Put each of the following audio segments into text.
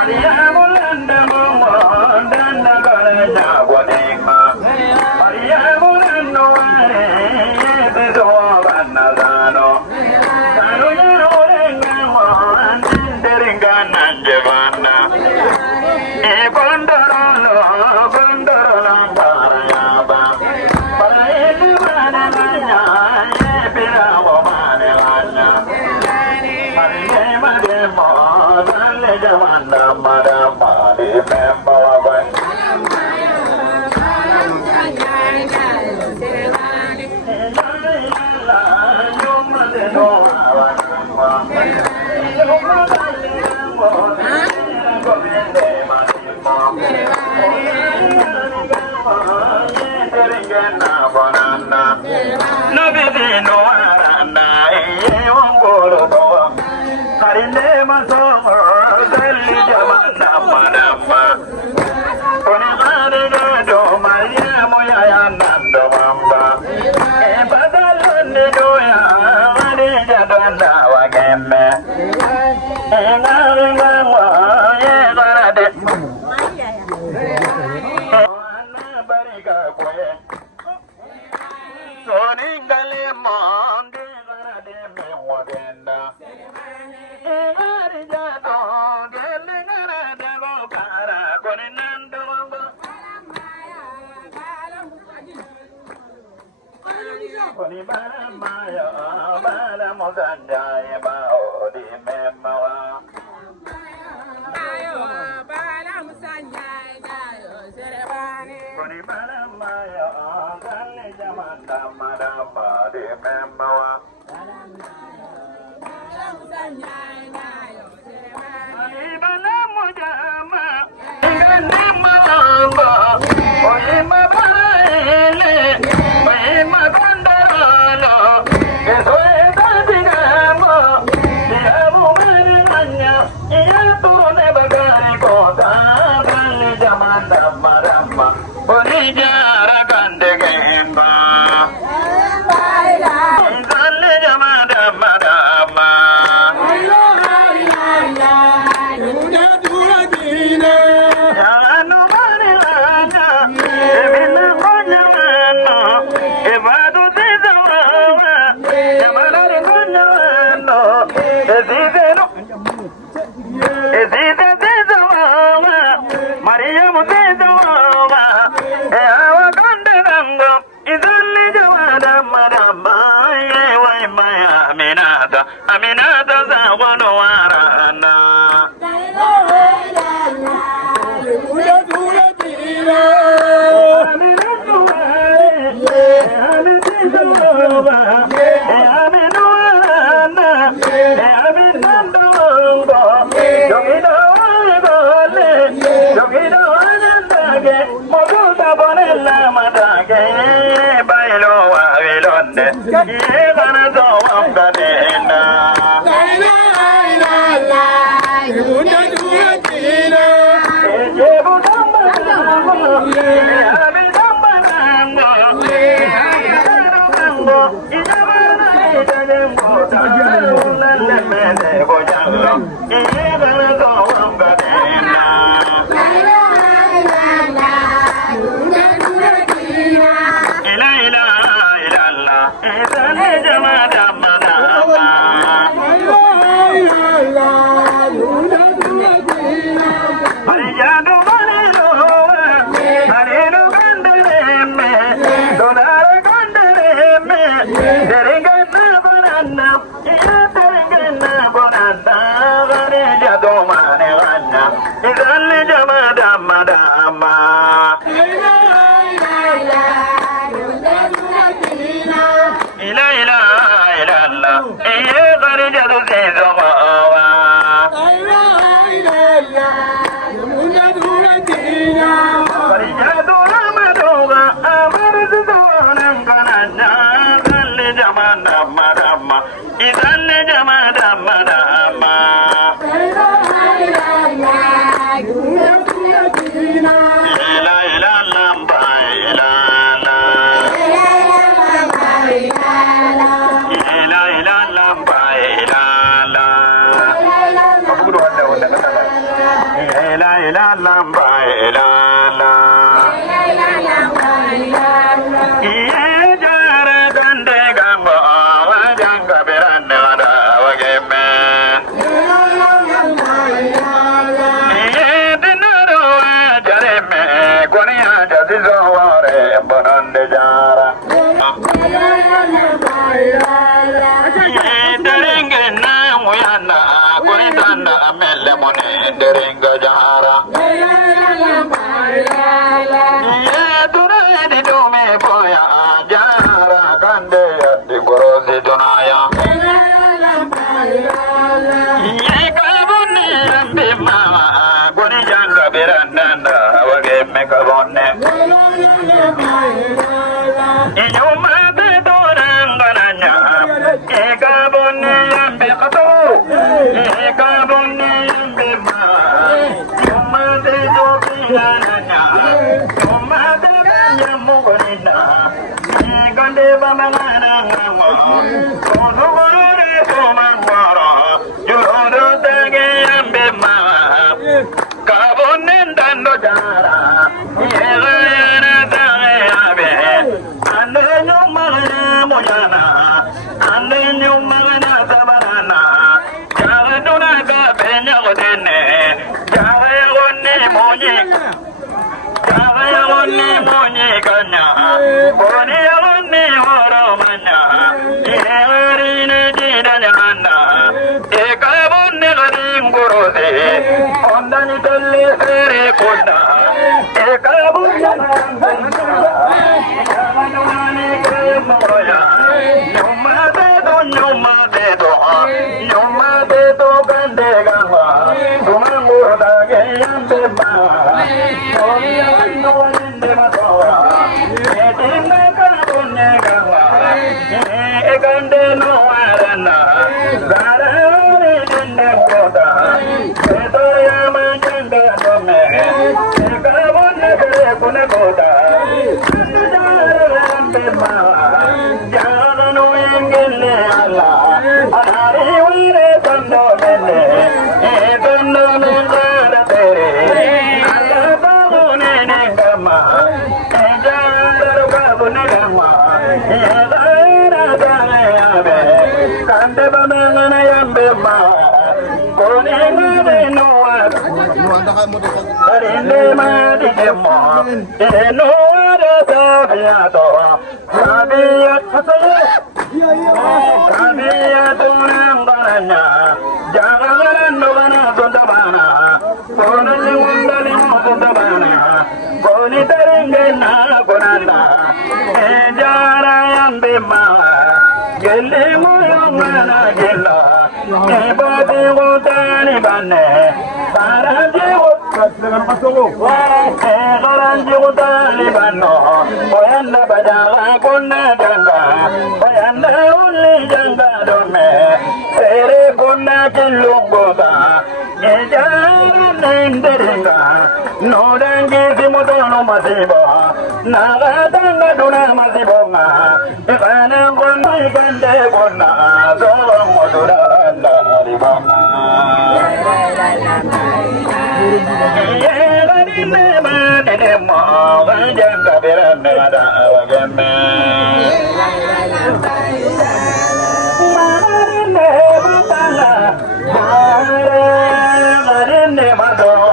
Maria Bama Boni yawani horomanya, iharine dinanyamana, ekabunne garingurode, ondani telle sere kunda, ekabunne garingurode, kremoya, nyuma dedo gande gama, tumangurda geyambe ma, oya no ende matoa. Gande no arana, garani dinde koda, edoya manjanga dome, ekabone kare kune koda, jarambe ma, jarano ingele ala, anari wire kando mele, ekando mengara tere, ala babune negama, ejara babune gama, Kande bamana yambe ma, kone ngade noa. Karinde ma di demo, noa de sabiato, sabiyat hasaye, sabiyat unambaranya, jangan nogana sondabana, kone liwandali sondabana, kone terengena konanda, ejara yambe ma. Gelle moyongana gella, ebadi wotani bane, karanji wotani bano, oyanda bajala kunna janga, oyanda uli janga dome, sere kunna kilungoga, ejara nenderinga, nodangi simotono masibo, nagatanga duna masibonga, ekana kunna ikande kunna, zolong modura daribama. Yegarine manene mo, gajanga birane ada awageme. Marine matala, marine madoa.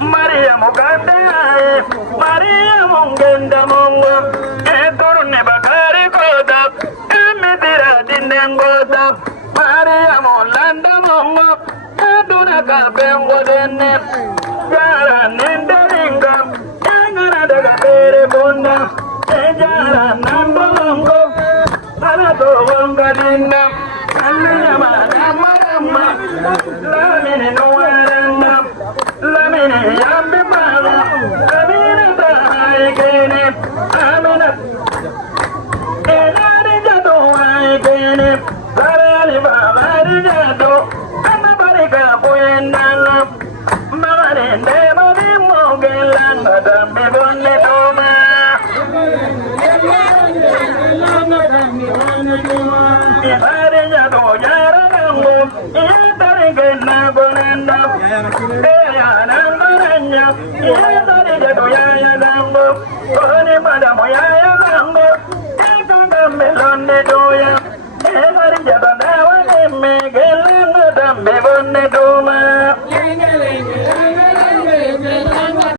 Maria Muganda, Maria Mungenda Mungu, Edurne Bakari Koda, Emidira Dinengoda, Maria Mulanda Mungu, Eduna Kabengo Dene, Yara Nindaringa, Yangara Daga Bere Bunda, ejara nambolongo alato wongadina kalliya madama lamine nuwaranda lamine yambi bala amina tahaigene amina enari jado haigene sarali babari jado amabarika poendala magarende mami mogelanga dambe bonne doma Ihare jado yaragango Ihatare gena gonenda Deya nangoranya Ihatare jado yayagango Kone madamo yayagango Ekanga melonde doya Ihare jado dawa neme Gelanga dambe bonne